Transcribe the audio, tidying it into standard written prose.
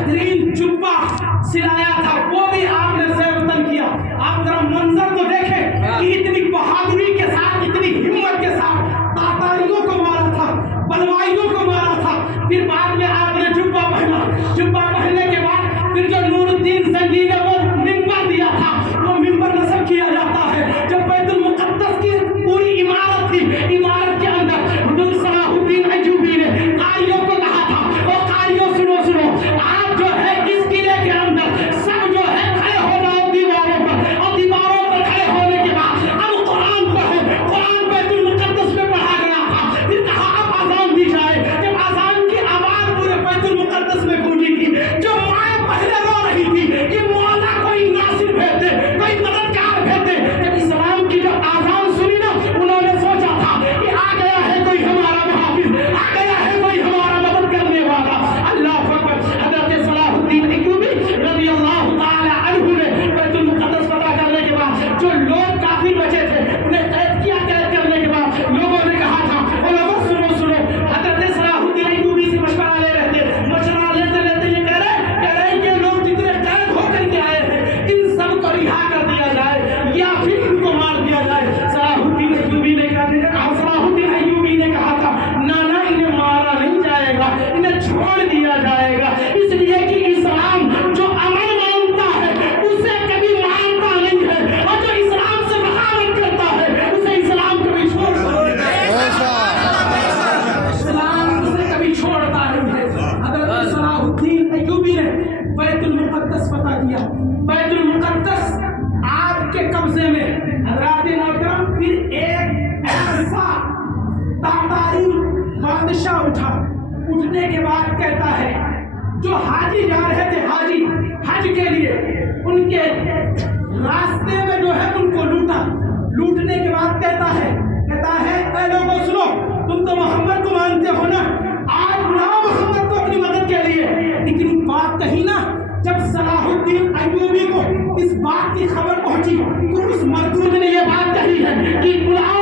بہترین جبہ سلایا تھا وہ بھی آپ نے زیبتن کیا. آپ ذرا منظر تو دیکھیں کہ اتنی بہادری کے ساتھ اتنی ہمت کے ساتھ تاتاریوں کو مارا تھا, بلوائیوں کو مارا تھا. پھر بعد میں آپ نے جبہ پہنا. جبہ پہننے کے بعد پھر جو نور الدین زنگی نے وہ منبر دیا تھا, وہ منبر نصب کیا جاتا ہے. جب بیت المقدس کی پوری عمارت تھی, عمارت کے اندر حضرت صلاح الدین ایوبی نے قاریوں کو کہا تھا, او قاریوں سنو سنو, آپ جو ہے اس قلعے کے اندر سب جو ہے کھڑے ہو جاؤ دیواروں پر, اور دیواروں پر کھڑے ہونے کے بعد اب قرآن پڑھو. قرآن بیت المقدس میں پڑھا گیا تھا. پھر کہا اب اذان دی جائے. جب اذان کی آواز پورے بیت المقدس میں گونجی تھی, جو مائیں پہلے رو رہی تھی کہ مولا کوئی ناصر بھیج دے, کوئی مددگار بھیج دے, جب اسلام کی جو آزان سنی نا, انہوں نے سوچا تھا کہ آ گیا ہے کوئی ہمارا محافظ, آ گیا ہے کوئی ہمارا مدد کرنے والا. اللہ اکبر. حضرت صلاح الدین ایوبی رضی اللہ تعالی عنہ نے بیت المقدس فتح کرنے کے بعد جو لوگ کافر بچے تھے انہیں قید کیا. قید کرنے کے بعد لوگوں نے کہا تھا, اور لوگوں سنو سنو, حضرت صلاح الدین ایوبی سے مشورہ لے رہے تھے. مشورہ لیتے لیتے یہ کہہ رہے یہ لوگ جتنے قید ہو کر کے آئے ہیں ان سب کو رہا کر دیا جائے یا پھر ان کو مار دیا جائے. صلاح الدین ایوبی نے کہا, صلاح الدین ایوبی نے کہا تھا نانا انہیں مارا نہیں جائے گا, انہیں چھوڑ دیا جائے گا, اس لیے کہ اسلام جو امن مانتا ہے اسے کبھی مانتا نہیں ہے, اور جو اسلام سے بغاوت کرتا ہے اسے اسلام کبھی چھوڑتا اسلام اسے کبھی چھوڑتا نہیں ہے. حضرت صلاح الدین ایوبی نے بیت المقدس فتح کیا. بیت المقدس آپ کے قبضے میں. حضرات محترم, پھر ایک ایسا تاتاری بادشاہ اٹھنے کے بعد کہتا ہے جو حاجی جا رہے تھے, حاجی حج کے لیے, ان کے راستے میں جو ہے ان کو لوٹا. لوٹنے کے بعد کہتا ہے اے لوگوں سنو, تم تو محمد کو مانتے ہو نا, آج بلاؤ محمد کو اپنی مدد کے لیے. اتنی بات کہی نا, جب صلاح الدین ایوبی کو اس بات کی خبر پہنچی تو اس مردود نے یہ بات کہی ہے کہ بلاؤ